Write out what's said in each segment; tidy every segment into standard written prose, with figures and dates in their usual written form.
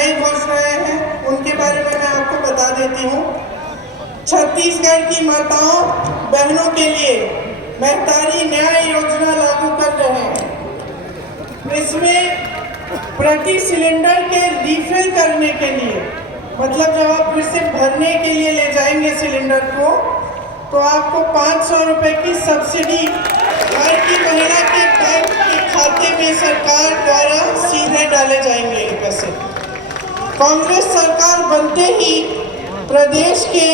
नई घोषणाएं हैं उनके बारे में मैं आपको बता देती हूँ। छत्तीसगढ़ की माताओं बहनों के लिए महतारी न्याय योजना लागू कर रहे हैं। इसमें प्रति सिलेंडर के रिफिल करने के लिए, मतलब जब आप फिर से भरने के लिए ले जाएंगे सिलेंडर को, तो आपको 500 रुपये की सब्सिडी घर की महिला के बैंक के खाते में सरकार द्वारा सीधे डाले जाएंगे ये पैसे। कांग्रेस सरकार बनते ही प्रदेश के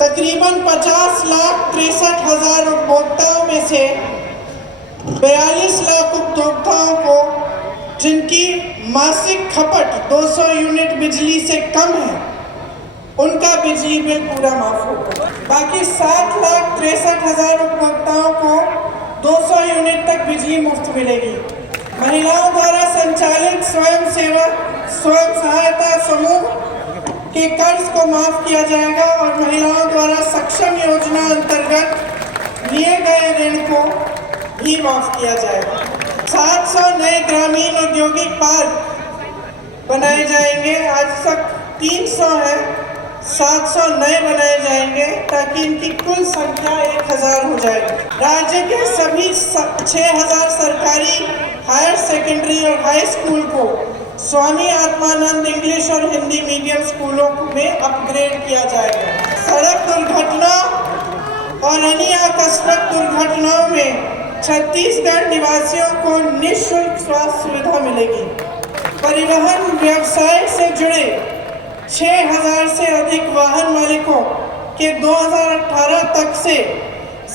तकरीबन 50,63,000 उपभोक्ताओं में से 42 लाख उपभोक्ताओं को जिनकी मासिक खपत 200 यूनिट बिजली से कम है, उनका बिजली बिल पूरा माफ होगा। बाकी 7,63,000 उपभोक्ताओं को 200 यूनिट तक बिजली मुफ्त मिलेगी। महिलाओं द्वारा संचालित स्वयं सहायता समूह के कर्ज को माफ किया जाएगा और महिलाओं द्वारा सक्षम योजना अंतर्गत लिए गए ऋण को भी माफ किया जाएगा। 700 नए ग्रामीण औद्योगिक पार्क बनाए जाएंगे। आज तक 300 है, 700 नए बनाए जाएंगे ताकि इनकी कुल संख्या 1000 हो जाएगी। राज्य के सभी 6000 सरकारी हायर सेकेंडरी और हाई स्कूल को स्वामी आत्मानंद इंग्लिश और हिंदी मीडियम स्कूलों में अपग्रेड किया जाएगा। सड़क दुर्घटना और अन्य आकस्मिक दुर्घटनाओं में छत्तीसगढ़ निवासियों को निःशुल्क स्वास्थ्य सुविधा मिलेगी। परिवहन व्यवसाय से जुड़े 6000 से अधिक वाहन मालिकों के 2018 तक से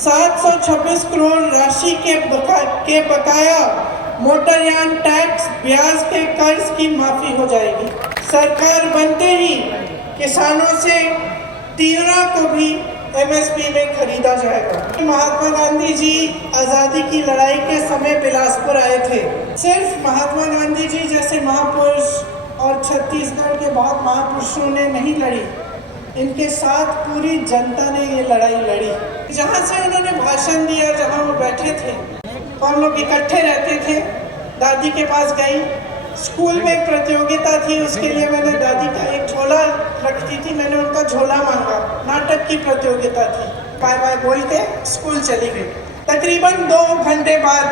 726 करोड़ राशि के बकाया मोटरयान टैक्स ब्याज के कर्ज की माफी हो जाएगी। सरकार बनते ही किसानों से तिलहन को भी MSP में खरीदा जाएगा। महात्मा गांधी जी आज़ादी की लड़ाई के समय बिलासपुर आए थे। सिर्फ महात्मा गांधी जी जैसे महापुरुष और छत्तीसगढ़ के बहुत महापुरुषों ने नहीं लड़ी, इनके साथ पूरी जनता ने ये लड़ाई लड़ी। जहाँ से उन्होंने भाषण दिया, जहाँ वो बैठे थे, तो हम लोग इकट्ठे रहते थे। दादी के पास गई, स्कूल में प्रतियोगिता थी, उसके लिए मैंने दादी का एक झोला रखती थी, मैंने उनका झोला मांगा। नाटक की प्रतियोगिता थी। बाय बाय बोल के स्कूल चली गई। तकरीबन 2 घंटे बाद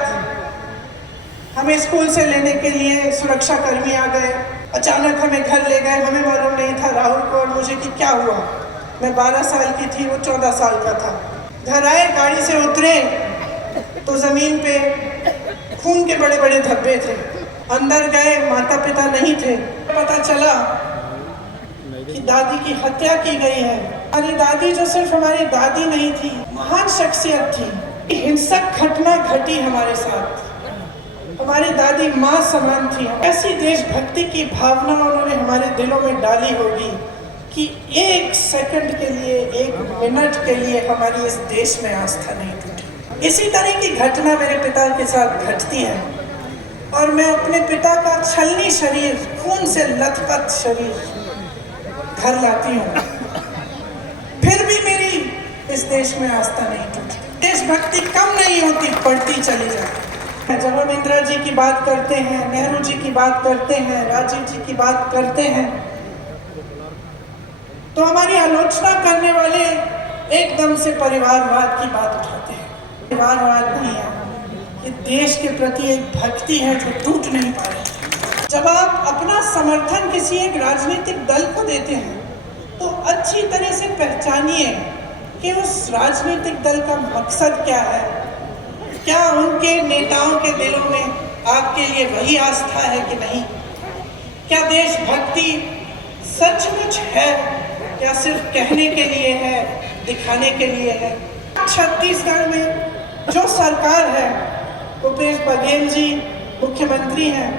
हमें स्कूल से लेने के लिए सुरक्षा कर्मी आ गए। अचानक हमें घर ले गए। हमें मालूम नहीं था, राहुल को और मुझे, कि क्या हुआ। मैं 12 साल की थी, वो 14 साल का था। घर आए, गाड़ी से उतरे तो ज़मीन पे खून के बड़े बड़े धब्बे थे। अंदर गए, माता पिता नहीं थे। पता चला कि दादी की हत्या की गई है। हमारी दादी, जो सिर्फ हमारी दादी नहीं थी, महान शख्सियत थी। हिंसक घटना घटी हमारे साथ। हमारी दादी माँ समान थी। ऐसी देशभक्ति की भावना उन्होंने हमारे दिलों में डाली होगी कि 1 सेकंड के लिए, 1 मिनट के लिए हमारी इस देश में आस्था नहीं टूटी। इसी तरह की घटना मेरे पिता के साथ घटती है और मैं अपने पिता का छलनी शरीर, खून से लथपथ शरीर घर लाती हूँ। फिर भी मेरी इस देश में आस्था नहीं टूटी। देशभक्ति कम नहीं होती, बढ़ती चली जाती। जब हम इंदिरा जी की बात करते हैं, नेहरू जी की बात करते हैं, राजीव जी की बात करते हैं, तो हमारी आलोचना करने वाले एकदम से परिवारवाद की बात उठाते हैं। परिवारवाद नहीं है, ये देश के प्रति एक भक्ति है जो टूट नहीं पा रही। जब आप अपना समर्थन किसी एक राजनीतिक दल को देते हैं, तो अच्छी तरह से पहचानिए कि उस राजनीतिक दल का मकसद क्या है। क्या उनके नेताओं के दिलों में आपके लिए वही आस्था है कि नहीं? क्या देशभक्ति सचमुच है या सिर्फ कहने के लिए है, दिखाने के लिए है? छत्तीसगढ़ में जो सरकार है, भूपेश बघेल जी मुख्यमंत्री हैं,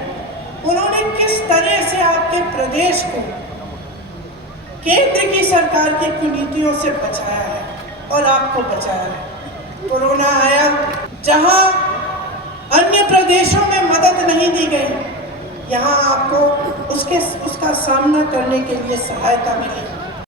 उन्होंने किस तरह से आपके प्रदेश को केंद्र की सरकार की कुनीतियों से बचाया है और आपको बचाया है। कोरोना आया, जहां अन्य प्रदेशों में मदद नहीं दी गई, यहाँ आपको उसका सामना करने के लिए सहायता मिली।